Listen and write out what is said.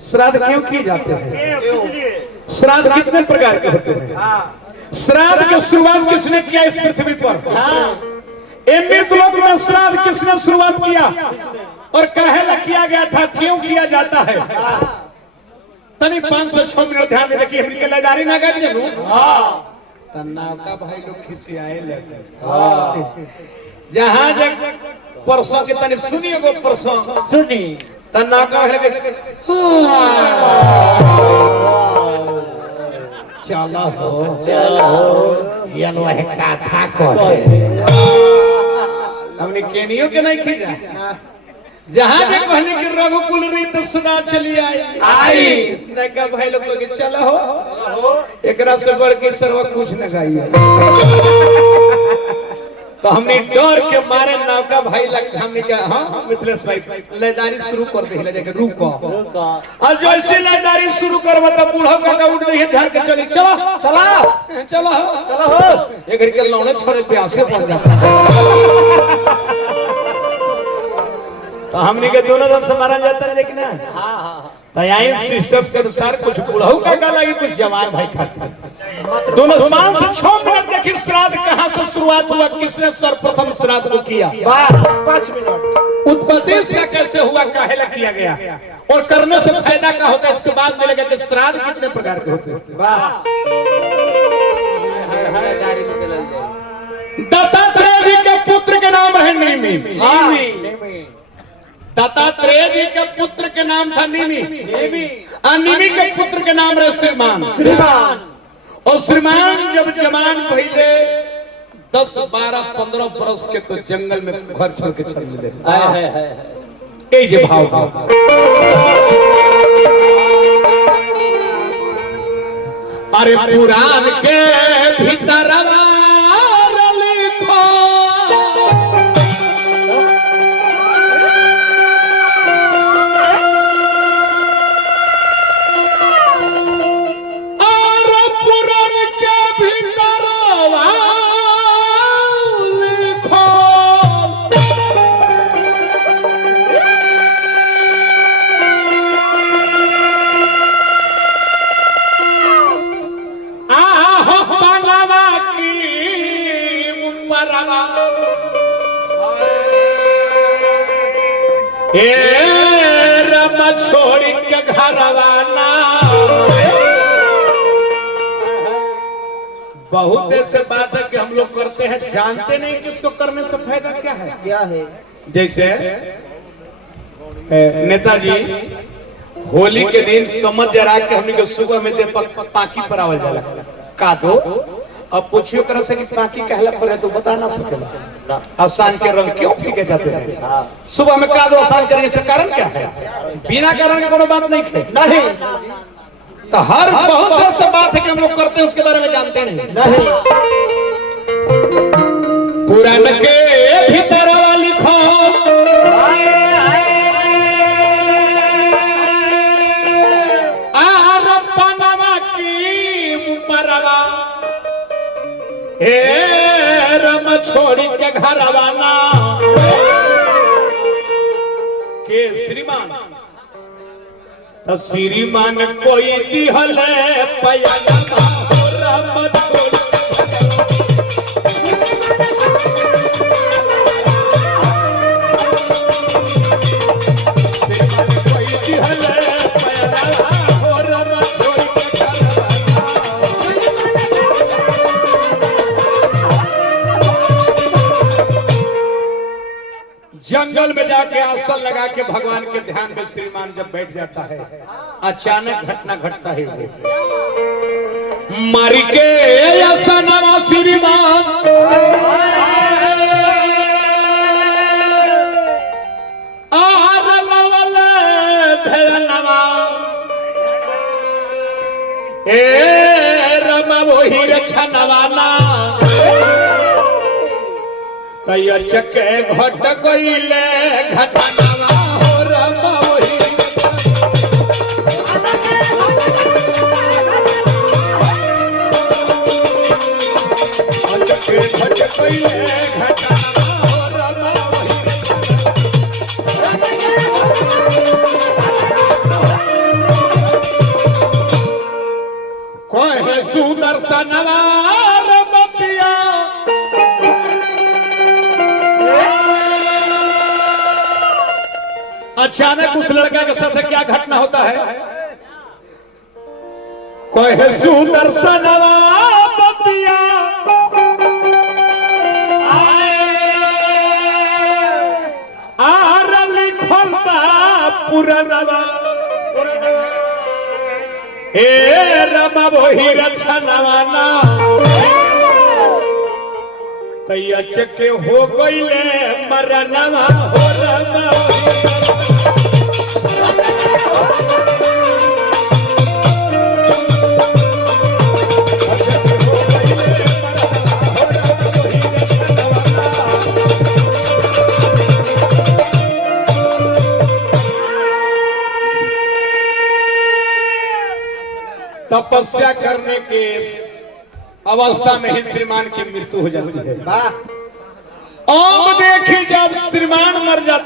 श्राद्ध क्यों किए जाते हैं? श्राद्ध कितने प्रकार के होते हैं? श्राद्ध की शुरुआत किसने किया इस पृथ्वी पर? मृतलोक में श्राद्ध किसने शुरुआत किया और काहे किया गया था, क्यों किया जाता है? तनी 506 मिनट ध्यान में देखिए। हमने लेदारी ना कर तन्नाव का भाई लोग खिसियाए लेते जहां परसों के तनी सुनिए वो परसों सुनी तन्नाव का चलो ये लोग कथा कहे हमने केनियो के नहीं खींचा। जहां जे कहने के रघुकुल रीत सदा चली आई नहीं का भाई लोग के चलो हो एकरा से बढ़ के सर्व कुछ न गाइए। तो हमने डर के मारे नौका भाई लग हमने क्या हाँ मिथिलेश भाई लेदारी शुरू कर दे जाके रुको और जैसे लेदारी शुरू करवा तो बूढ़ा का उठ गई है झाड़ के चली चलो चलो चलो चलो एक के लौने छोड़े प्यासे बन जाता तो हमने के दोनों दम से मारा जाता है लेकिन तो यही सिस्टम के अनुसार कुछ बुढ़ऊ का गाला कुछ जवान भाई खाते दोनों 5 मिनट देखिए श्राद्ध कहाँ से शुरुआत हुआ, किसने सर्वप्रथम श्राद्ध को किया? 5 मिनट उत्पत्ति से कैसे हुआ, काहे ला किया गया और करने से फायदा क्या होता है, इसके बाद मिलेगा कि श्राद्ध कितने प्रकार के होते हैं। दत्तात्रेय जी के पुत्र के नाम है निमि। दत्तात्रेय जी के पुत्र के नाम था निमि। निमि के पुत्र के नाम रहे श्रीमान। और श्रीमान जब जवान भइले 10, 12, 15 बरस के तो जंगल में घर छोड़ के चल मिले। ये भाव अरे पुराण के भीतर छोड़ी के घरवाना बहुत ऐसे बात है कि हम लोग करते हैं जानते नहीं कि इसको करने से फायदा क्या है। जैसे नेताजी होली के दिन समझ जरा के हमने सुबह में पाकी पर आवल जाला का दो अब पूछियो कर से कि पाकी कहला पर है तो बता ना सकेला। आसान के रंग क्यों फीके जाते हैं? सुबह में का दो आसान करने से कारण क्या है? बिना कारण के कोनो बात नहीं है नहीं। तो हर बहुत से बात है कि हम लोग करते हैं उसके बारे में जानते नहीं। पुराण के भीतर लिखो रम छोड़ी के घर आवाना के श्रीमान तो श्रीमान कोई दिहल पयाना रम जंगल में जाके आसन लगा के भगवान के ध्यान में श्रीमान जब बैठ जाता है अचानक घटना घटता है मारी के आसनवा श्रीमान रमा वही रक्षा नवाना चके घट गईले घटनावा हो रमा वही चके घट गईले घटनावा हो रमा वही दर्शनवा रमतिया अचानक उस लड़का के साथ क्या घटना होता है? कहे सुदर्शनवा बतिया आर लिखल बा पुरनवा ए रमा वही रचनवा ना तैया चके हो गईले मरनवा हो रमा तपस्या करने के अवस्था में ही श्रीमान की मृत्यु हो जाती है। अब देखिए जब श्रीमान मर जाते